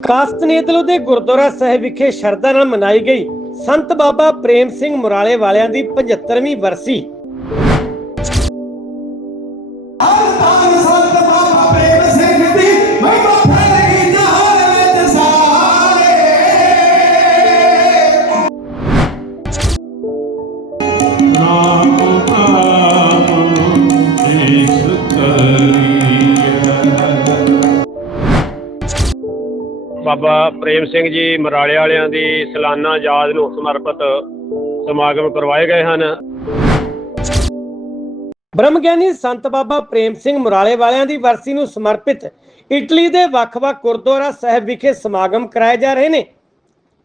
ਕਾਸਤਨੇਤਲੋ ਦੇ ਗੁਰਦੁਆਰਾ ਸਾਹਿਬ ਵਿਖੇ ਸ਼ਰਧਾ ਨਾਲ ਮਨਾਈ ਗਈ। ਸੰਤ ਬਾਬਾ ਪ੍ਰੇਮ ਸਿੰਘ ਮੁਰਾਲੇ ਵਾਲਿਆਂ ਦੀ 75ਵੀਂ ਵਰਸੀ। ਬਾਬਾ ਪ੍ਰੇਮ ਸਿੰਘ ਜੀ ਮਰਾਲੇ ਵਾਲਿਆਂ ਦੀ ਸਾਲਾਨਾ ਯਾਦ ਨੂੰ ਸਮਰਪਿਤ ਸਮਾਗਮ ਕਰਵਾਏ ਗਏ ਹਨ। ਬ੍ਰਹਮ ਗਿਆਨੀ ਸੰਤ ਬਾਬਾ ਪ੍ਰੇਮ ਸਿੰਘ ਮੁਰਾਲੇ ਵਾਲਿਆਂ ਦੀ ਵਰਸੀ ਨੂੰ ਸਮਰਪਿਤ ਇਟਲੀ ਦੇ ਵੱਖ-ਵੱਖ ਗੁਰਦੁਆਰਾ ਸਾਹਿਬ ਵਿਖੇ ਸਮਾਗਮ ਕਰਾਏ ਜਾ ਰਹੇ ਨੇ।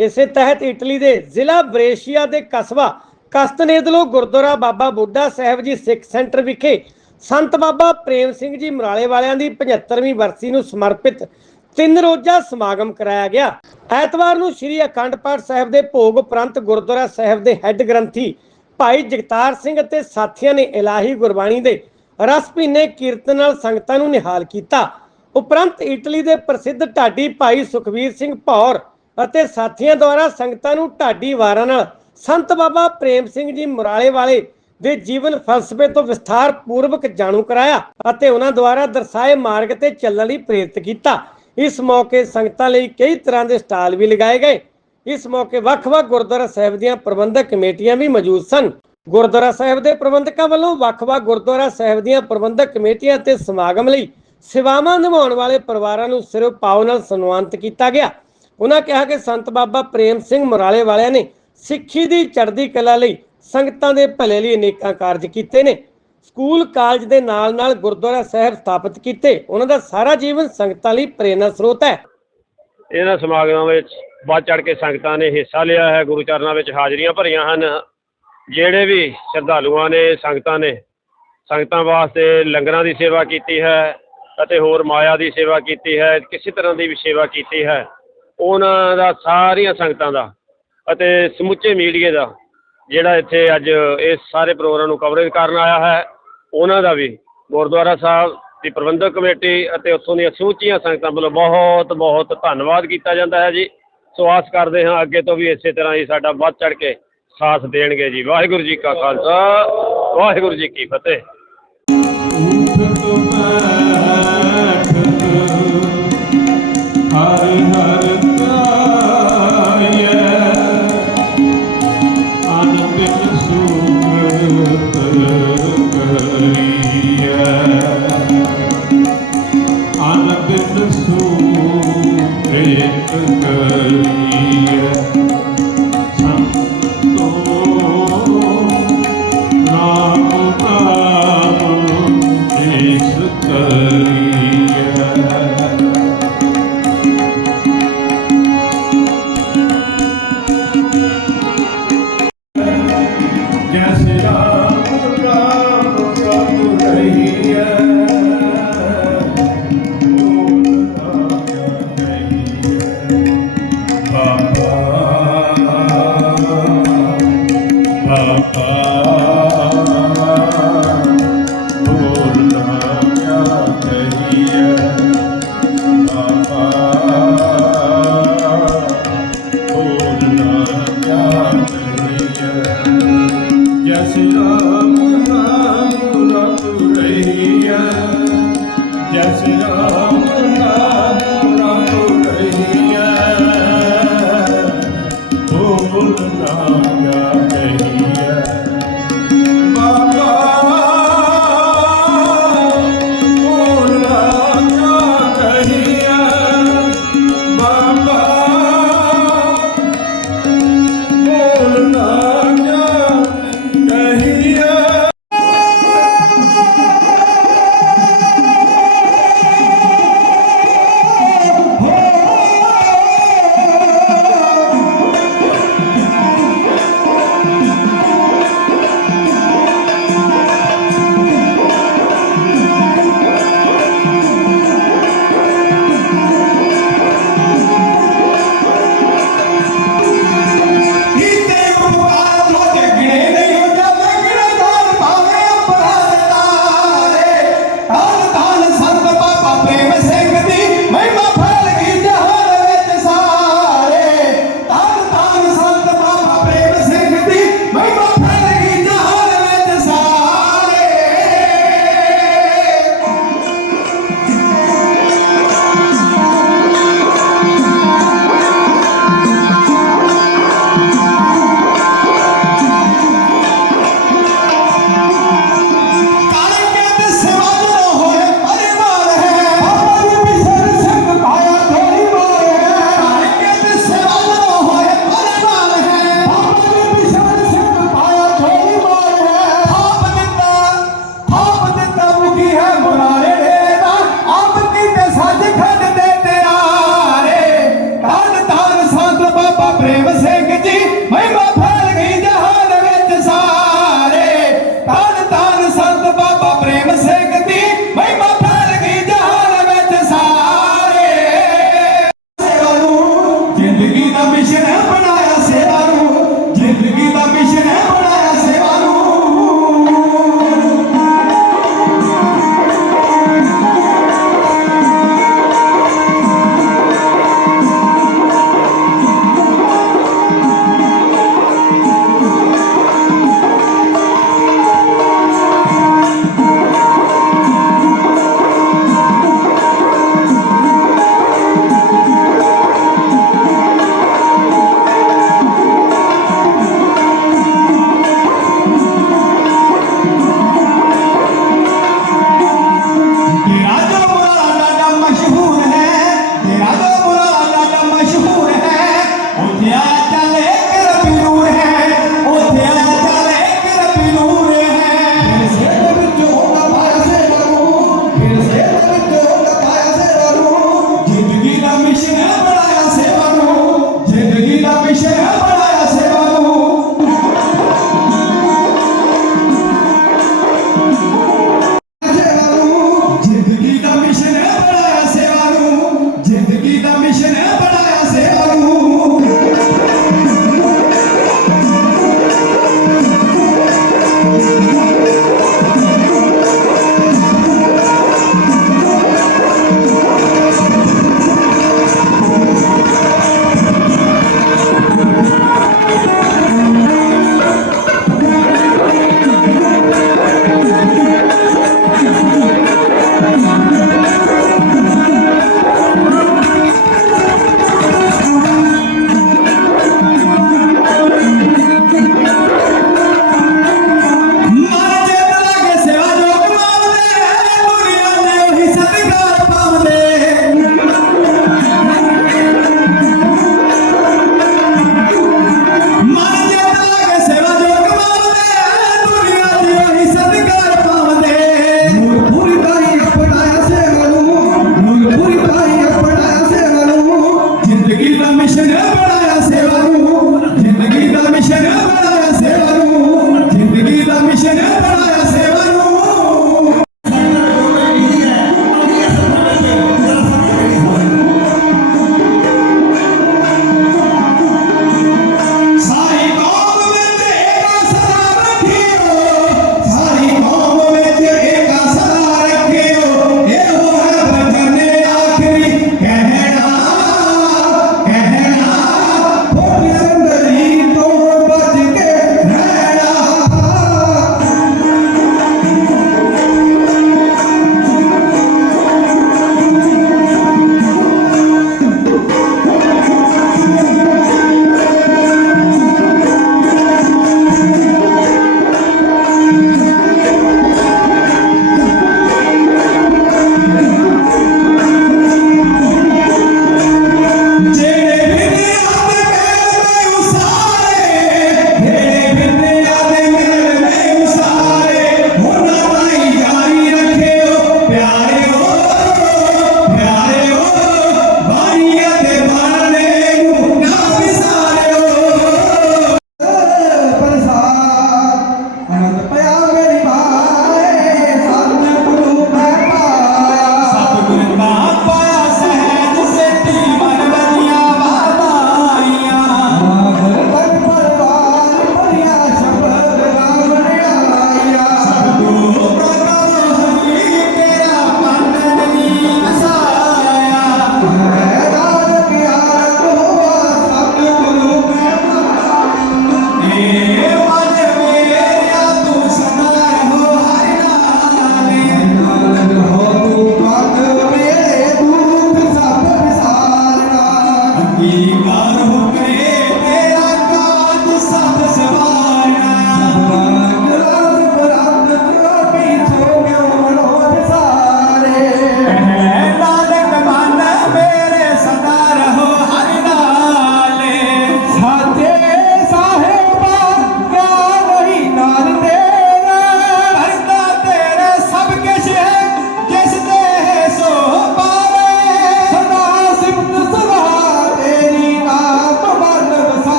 ਇਸੇ ਤਹਿਤ ਇਟਲੀ ਦੇ ਜ਼ਿਲ੍ਹਾ ਬ੍ਰੇਸ਼ੀਆ ਦੇ ਕਸਬਾ ਕਸਤਨੇਦਲੋ ਗੁਰਦੁਆਰਾ ਬਾਬਾ ਬੁੱਢਾ ਸਾਹਿਬ ਜੀ ਸਿੱਖ ਸੈਂਟਰ ਵਿਖੇ ਸੰਤ ਬਾਬਾ ਪ੍ਰੇਮ ਸਿੰਘ ਜੀ ਮੁਰਾਲੇ ਵਾਲਿਆਂ ਦੀ 75ਵੀਂ ਵਰਸੀ ਨੂੰ ਸਮਰਪਿਤ ਤਿੰਨ ਰੋਜ਼ਾ ਸਮਾਗਮ ਕਰਾਇਆ ਗਿਆ। ਐਤਵਾਰ ਨੂੰ ਸ੍ਰੀ ਅਖੰਡ ਪਾਠ ਸਾਹਿਬ ਦੇ ਭੋਗ ਉਪਰੰਤ ਗੁਰਦੁਆਰਾ ਸਾਹਿਬ ਦੇ ਹੈੱਡ ਗ੍ਰੰਥੀ ਭਾਈ ਜਗਤਾਰ ਸਿੰਘ ਅਤੇ ਸਾਥੀਆਂ ਨੇ ਇਲਾਹੀ ਗੁਰਬਾਣੀ ਦੇ ਰਸ ਭਿੰਨੇ ਕੀਰਤਨ ਨਾਲ ਸੰਗਤਾਂ ਨੂੰ ਨਿਹਾਲ ਕੀਤਾ। ਉਪਰੰਤ ਇਟਲੀ ਦੇ ਪ੍ਰਸਿੱਧ ਢਾਡੀ ਭਾਈ ਸੁਖਵੀਰ ਸਿੰਘ ਭੌਰ ਅਤੇ ਸਾਥੀਆਂ ਦੁਆਰਾ ਸੰਗਤਾਂ ਨੂੰ ਢਾਡੀ ਵਾਰਾਂ ਨਾਲ ਸੰਤ ਬਾਬਾ ਪ੍ਰੇਮ ਸਿੰਘ ਜੀ ਮੁਰਾਲੇ ਵਾਲੇ ਦੇ ਜੀਵਨ ਫਲਸਫੇ ਤੋਂ ਵਿਸਥਾਰ ਪੂਰਵਕ ਜਾਣੂ ਕਰਾਇਆ ਅਤੇ ਉਹਨਾਂ ਦੁਆਰਾ ਦਰਸਾਏ ਮਾਰਗ ਤੇ ਚੱਲਣ ਲਈ ਪ੍ਰੇਰਿਤ ਕੀਤਾ। ਇਸ ਮੌਕੇ ਸੰਗਤਾਂ ਲਈ ਕਈ ਤਰ੍ਹਾਂ ਦੇ ਸਟਾਲ ਵੀ ਲਗਾਏ ਗਏ। ਇਸ ਮੌਕੇ ਵੱਖ-ਵੱਖ ਗੁਰਦੁਆਰਾ ਸਾਹਿਬ ਦੀਆਂ ਪ੍ਰਬੰਧਕ ਕਮੇਟੀਆਂ ਵੀ ਮੌਜੂਦ ਸਨ। ਗੁਰਦੁਆਰਾ ਸਾਹਿਬ ਦੇ ਪ੍ਰਬੰਧਕਾਂ ਵੱਲੋਂ ਵੱਖ-ਵੱਖ ਗੁਰਦੁਆਰਾ ਸਾਹਿਬ ਦੀਆਂ ਪ੍ਰਬੰਧਕ ਕਮੇਟੀਆਂ ਤੇ ਸਮਾਗਮ ਲਈ ਸੇਵਾਵਾਂ ਨਿਭਾਉਣ ਵਾਲੇ ਪਰਿਵਾਰਾਂ ਨੂੰ ਸਿਰੋਂ ਪਾਉ ਨਾਲ ਸਨਮਾਨਿਤ ਕੀਤਾ ਗਿਆ। ਉਹਨਾਂ ਕਿਹਾ ਕਿ ਸੰਤ ਬਾਬਾ ਪ੍ਰੇਮ ਸਿੰਘ ਮੁਰਾਲੇ ਵਾਲਿਆਂ ਨੇ ਸਿੱਖੀ ਦੀ ਚੜ੍ਹਦੀ ਕਲਾ ਲਈ ਸੰਗਤਾਂ ਦੇ ਭਲੇ ਲਈ ਅਨੇਕਾਂ ਕਾਰਜ ਕੀਤੇ ਨੇ। ਸਕੂਲ ਕਾਲਜ ਦੇ ਨਾਲ-ਨਾਲ ਗੁਰਦੁਆਰਾ ਸਾਹਿਬ ਸਥਾਪਿਤ ਕੀਤੇ। ਉਹਨਾਂ ਦਾ ਸਾਰਾ ਜੀਵਨ ਸੰਗਤਾਂ ਲਈ ਪ੍ਰੇਰਨਾ ਸਰੋਤ ਹੈ। ਇਹਨਾਂ ਸਮਾਗਮਾਂ ਵਿੱਚ ਵੱਧ ਚੜ ਕੇ ਸੰਗਤਾਂ ਨੇ ਹਿੱਸਾ ਲਿਆ ਹੈ। ਗੁਰੂ ਚਰਨਾਂ ਵਿੱਚ ਹਾਜ਼ਰੀਆਂ ਭਰੀਆਂ ਹਨ। ਜਿਹੜੇ ਵੀ ਸ਼ਰਧਾਲੂਆਂ ਨੇ, ਸੰਗਤਾਂ ਨੇ, ਸੰਗਤਾਂ ਵਾਸਤੇ ਲੰਗਰਾਂ ਦੀ ਸੇਵਾ ਕੀਤੀ ਹੈ ਅਤੇ ਹੋਰ ਮਾਇਆ ਦੀ ਸੇਵਾ ਕੀਤੀ ਹੈ, ਕਿਸੇ ਤਰ੍ਹਾਂ ਦੀ ਵੀ ਸੇਵਾ ਕੀਤੀ ਹੈ, ਉਹਨਾਂ ਦਾ ਸਾਰੀਆਂ ਸੰਗਤਾਂ ਦਾ ਅਤੇ ਸਮੁੱਚੇ ਮੀਡੀਆ ਦਾ ਜਿਹੜਾ ਇੱਥੇ ਅੱਜ ਇਸ ਸਾਰੇ ਪ੍ਰੋਗਰਾਮ ਨੂੰ ਕਵਰੇਜ ਕਰਨ ਆਇਆ ਹੈ, ਉਹਨਾਂ ਦਾ ਵੀ ਗੁਰਦੁਆਰਾ ਸਾਹਿਬ ਦੀ ਪ੍ਰਬੰਧਕ ਕਮੇਟੀ ਅਤੇ ਉੱਥੋਂ ਦੀਆਂ ਸਮੁੱਚੀਆਂ ਸੰਗਤਾਂ ਵੱਲੋਂ ਬਹੁਤ ਬਹੁਤ ਧੰਨਵਾਦ ਕੀਤਾ ਜਾਂਦਾ ਹੈ ਜੀ। ਸੋ ਆਸ ਕਰਦੇ ਹਾਂ ਅੱਗੇ ਤੋਂ ਵੀ ਇਸੇ ਤਰ੍ਹਾਂ ਹੀ ਸਾਡਾ ਵੱਧ ਚੜ ਕੇ ਸਾਥ ਦੇਣਗੇ ਜੀ। ਵਾਹਿਗੁਰੂ ਜੀ ਕਾ ਖਾਲਸਾ, ਵਾਹਿਗੁਰੂ ਜੀ ਕੀ ਫਤਿਹ।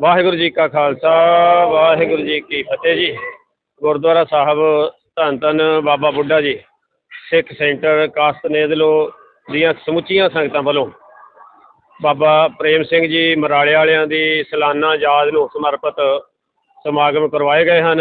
ਵਾਹਿਗੁਰੂ ਜੀ ਕਾ ਖਾਲਸਾ, ਵਾਹਿਗੁਰੂ ਜੀ ਕੀ ਫਤਿਹ ਜੀ। ਗੁਰਦੁਆਰਾ ਸਾਹਿਬ ਧੰਨ ਧੰਨ ਬਾਬਾ ਬੁੱਢਾ ਜੀ, ਸਿੱਖ ਸੈਂਟਰ ਕਾਸਤਨੇਦਲੋ ਦੀਆਂ ਸਮੁੱਚੀਆਂ ਸੰਗਤਾਂ ਵੱਲੋਂ। ਬਾਬਾ ਪ੍ਰੇਮ ਸਿੰਘ ਜੀ ਮਰਾਲੇ ਵਾਲਿਆਂ ਦੀ ਸਾਲਾਨਾ ਯਾਦ ਨੂੰ ਸਮਰਪਿਤ ਸਮਾਗਮ ਕਰਵਾਏ ਗਏ ਹਨ।